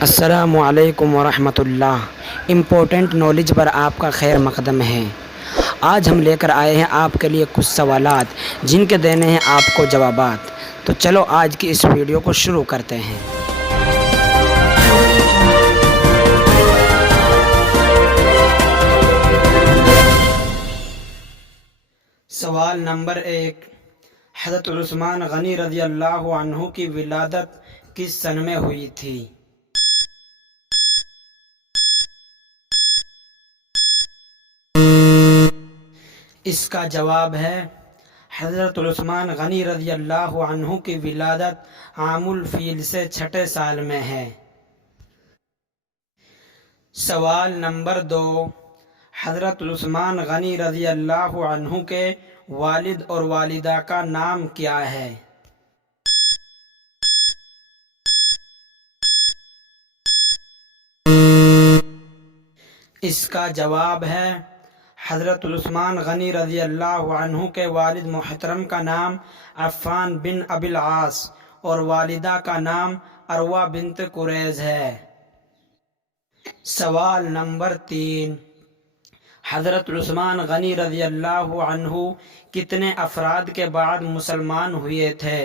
السلام علیکم ورحمۃ اللہ۔ امپورٹنٹ نالج پر آپ کا خیر مقدم ہے۔ آج ہم لے کر آئے ہیں آپ کے لیے کچھ سوالات جن کے دینے ہیں آپ کو جوابات۔ تو چلو آج کی اس ویڈیو کو شروع کرتے ہیں۔ سوال نمبر 1، حضرت عثمان غنی رضی اللہ عنہ کی ولادت کس سن میں ہوئی تھی؟ اس کا جواب ہے حضرت عثمان غنی رضی اللہ عنہ کی ولادت عام الفیل سے 6 سال میں ہے۔ سوال نمبر 2، حضرت عثمان غنی رضی اللہ عنہ کے والد اور والدہ کا نام کیا ہے؟ اس کا جواب ہے حضرت عثمان غنی رضی اللہ عنہ کے والد محترم کا نام عفان بن ابی العاص اور والدہ کا نام اروہ بنت قریظ ہے۔ سوال نمبر 3، حضرت عثمان غنی رضی اللہ عنہ کتنے افراد کے بعد مسلمان ہوئے تھے؟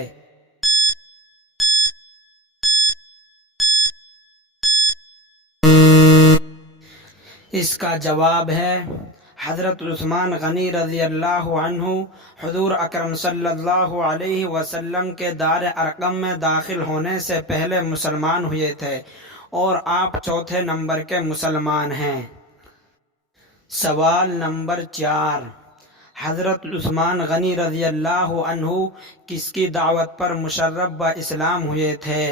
اس کا جواب ہے حضرت عثمان غنی رضی اللہ عنہ حضور اکرم صلی اللہ علیہ وسلم کے دار ارقم میں داخل ہونے سے پہلے مسلمان ہوئے تھے اور آپ 4 نمبر کے مسلمان ہیں۔ سوال نمبر 4، حضرت عثمان غنی رضی اللہ عنہ کس کی دعوت پر مشرف اسلام ہوئے تھے؟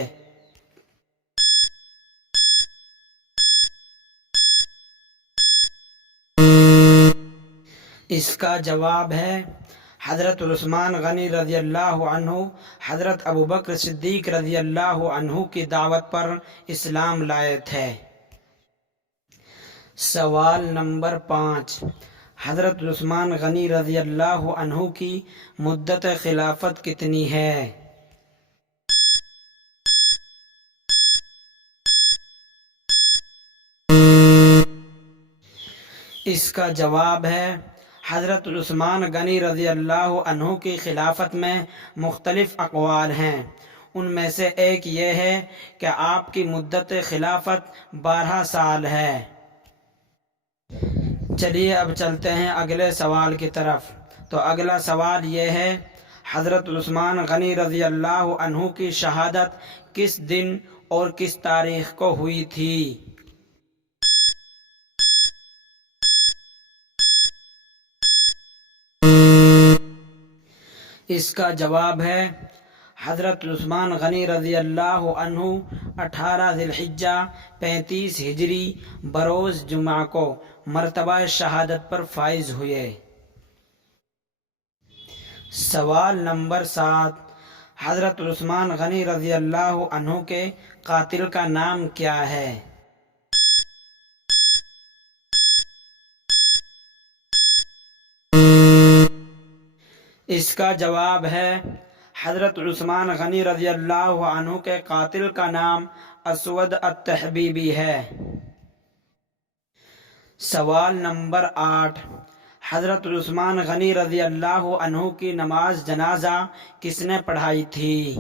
اس کا جواب ہے حضرت عثمان غنی رضی اللہ عنہ حضرت ابوبکر صدیق رضی اللہ عنہ کی دعوت پر اسلام لائے تھے۔ سوال نمبر 5، حضرت عثمان غنی رضی اللہ عنہ کی مدت خلافت کتنی ہے؟ اس کا جواب ہے حضرت عثمان غنی رضی اللہ عنہ کی خلافت میں مختلف اقوال ہیں۔ ان میں سے ایک یہ ہے کہ آپ کی مدت خلافت 12 سال ہے۔ چلیے اب چلتے ہیں اگلے سوال کی طرف۔ تو اگلا سوال یہ ہے حضرت عثمان غنی رضی اللہ عنہ کی شہادت کس دن اور کس تاریخ کو ہوئی تھی؟ اس کا جواب ہے حضرت عثمان غنی رضی اللہ عنہ 18 ذی الحجہ 35 ہجری بروز جمعہ کو مرتبہ شہادت پر فائز ہوئے۔ سوال نمبر 7، حضرت عثمان غنی رضی اللہ عنہ کے قاتل کا نام کیا ہے؟ اس کا جواب ہے حضرت عثمان غنی رضی اللہ عنہ کے قاتل کا نام اسود التحبیبی ہے۔ سوال نمبر 8، حضرت عثمان غنی رضی اللہ عنہ کی نماز جنازہ کس نے پڑھائی تھی؟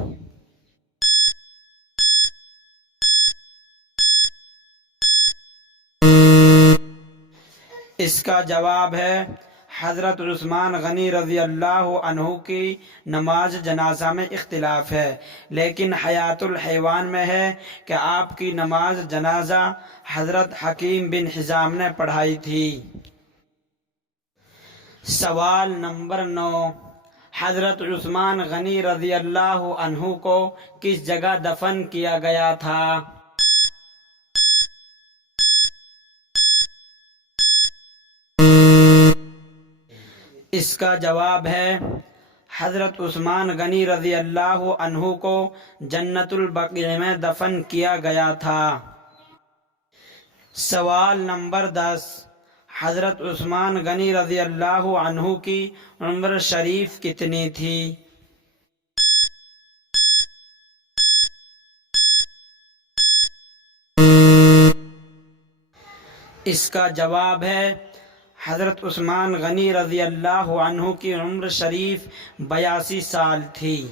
اس کا جواب ہے حضرت عثمان غنی رضی اللہ عنہ کی نماز جنازہ میں اختلاف ہے، لیکن حیات الحیوان میں ہے کہ آپ کی نماز جنازہ حضرت حکیم بن حزام نے پڑھائی تھی۔ سوال نمبر 9، حضرت عثمان غنی رضی اللہ عنہ کو کس جگہ دفن کیا گیا تھا؟ اس کا جواب ہے حضرت عثمان غنی رضی اللہ عنہ کو جنت البقیع میں دفن کیا گیا تھا۔ سوال نمبر 10، حضرت عثمان غنی رضی اللہ عنہ کی عمر شریف کتنی تھی؟ اس کا جواب ہے حضرت عثمان غنی رضی اللہ عنہ کی عمر شریف 82 سال تھی۔